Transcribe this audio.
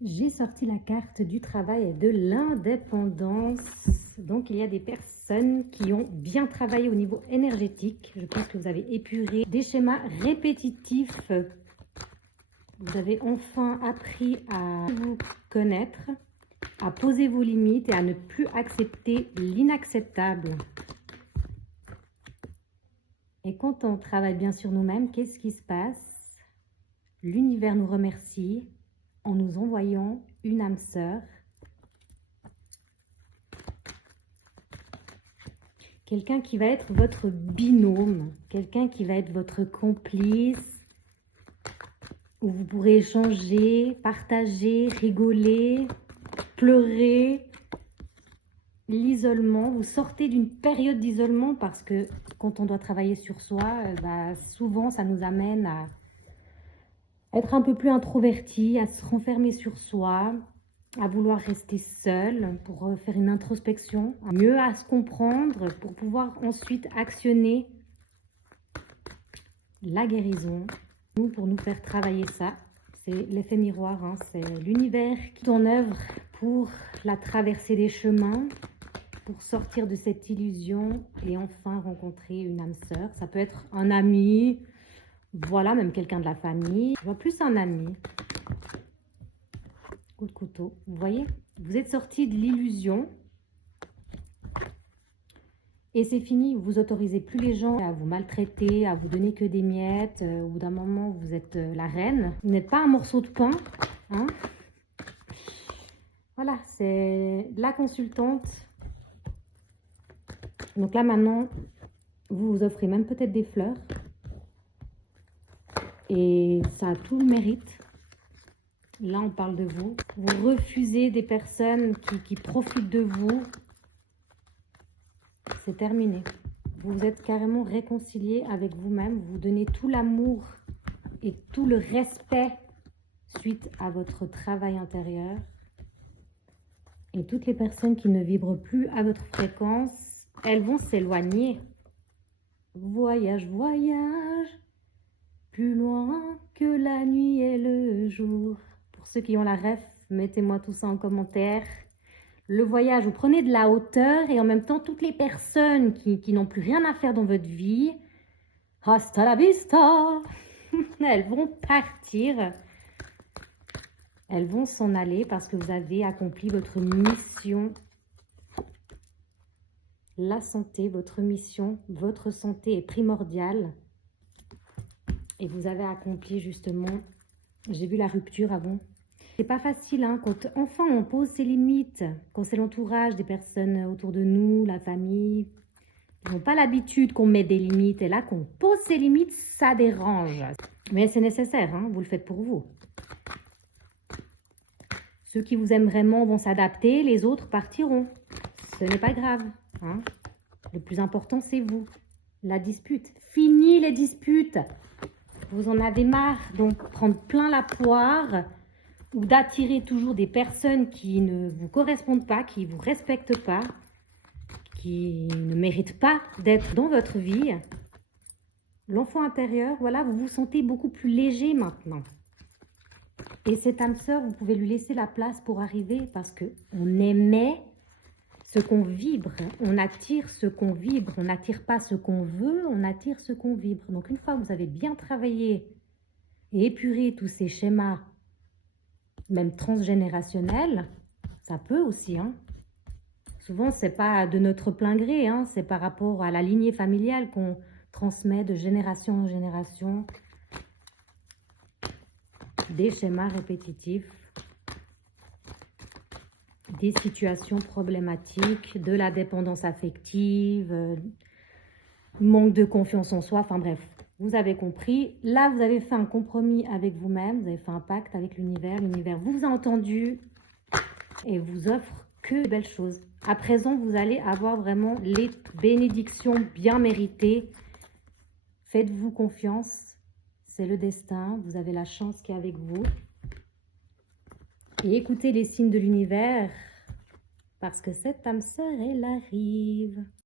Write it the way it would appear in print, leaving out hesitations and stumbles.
J'ai sorti la carte du travail et de l'indépendance. Donc, il y a des personnes qui ont bien travaillé au niveau énergétique. Je pense que vous avez épuré des schémas répétitifs. Vous avez enfin appris à vous connaître, à poser vos limites et à ne plus accepter l'inacceptable. Et quand on travaille bien sur nous-mêmes, qu'est-ce qui se passe? L'univers nous remercie en nous envoyant une âme sœur, quelqu'un qui va être votre binôme, quelqu'un qui va être votre complice, où vous pourrez échanger, partager, rigoler, pleurer. L'isolement, vous sortez d'une période d'isolement parce que quand on doit travailler sur soi, souvent ça nous amène à être un peu plus introverti, à se renfermer sur soi, à vouloir rester seul pour faire une introspection, mieux à se comprendre pour pouvoir ensuite actionner la guérison. Pour nous faire travailler ça, c'est l'effet miroir, hein, c'est l'univers qui est en œuvre pour la traversée des chemins, pour sortir de cette illusion et enfin rencontrer une âme sœur. Ça peut être un ami, voilà, même quelqu'un de la famille. Je vois plus un ami. Coup de couteau. Vous voyez, vous êtes sorti de l'illusion et c'est fini. Vous autorisez plus les gens à vous maltraiter, à vous donner que des miettes. Au bout d'un moment, vous êtes la reine. Vous n'êtes pas un morceau de pain, hein. Voilà, c'est la consultante. Donc là, maintenant, vous vous offrez même peut-être des fleurs. Et ça a tout le mérite. Là, on parle de vous. Vous refusez des personnes qui profitent de vous. C'est terminé. Vous vous êtes carrément réconcilié avec vous-même. Vous donnez tout l'amour et tout le respect suite à votre travail intérieur. Et toutes les personnes qui ne vibrent plus à votre fréquence, elles vont s'éloigner. Voyage, voyage, plus loin que la nuit et le jour. Pour ceux qui ont la ref, mettez-moi tout ça en commentaire. Le voyage, vous prenez de la hauteur et en même temps, toutes les personnes qui n'ont plus rien à faire dans votre vie, hasta la vista, elles vont partir. Elles vont s'en aller parce que vous avez accompli votre mission. La santé, votre mission, votre santé est primordiale. Et vous avez accompli justement, j'ai vu la rupture avant. C'est pas facile, hein, quand enfin on pose ses limites, quand c'est l'entourage des personnes autour de nous, la famille, ils n'ont pas l'habitude qu'on mette des limites. Et là, qu'on pose ses limites, ça dérange. Mais c'est nécessaire, hein, vous le faites pour vous. Ceux qui vous aiment vraiment vont s'adapter, les autres partiront. Ce n'est pas grave, hein. Le plus important, c'est vous. La dispute. Fini les disputes. Vous en avez marre, donc prendre plein la poire ou d'attirer toujours des personnes qui ne vous correspondent pas, qui ne vous respectent pas, qui ne méritent pas d'être dans votre vie. L'enfant intérieur, voilà, vous vous sentez beaucoup plus léger maintenant. Et cette âme sœur, vous pouvez lui laisser la place pour arriver parce qu'on émet ce qu'on vibre. On attire ce qu'on vibre. On n'attire pas ce qu'on veut, on attire ce qu'on vibre. Donc une fois que vous avez bien travaillé et épuré tous ces schémas, même transgénérationnels, ça peut aussi, hein. Souvent, ce n'est pas de notre plein gré, hein, c'est par rapport à la lignée familiale qu'on transmet de génération en génération des schémas répétitifs, des situations problématiques, de la dépendance affective, manque de confiance en soi, enfin bref, vous avez compris. Là, vous avez fait un compromis avec vous-même, vous avez fait un pacte avec l'univers. L'univers vous a entendu et vous offre que de belles choses. À présent, vous allez avoir vraiment les bénédictions bien méritées. Faites-vous confiance, c'est le destin, vous avez la chance qui est avec vous. Et écoutez les signes de l'univers, parce que cette âme sœur, elle arrive.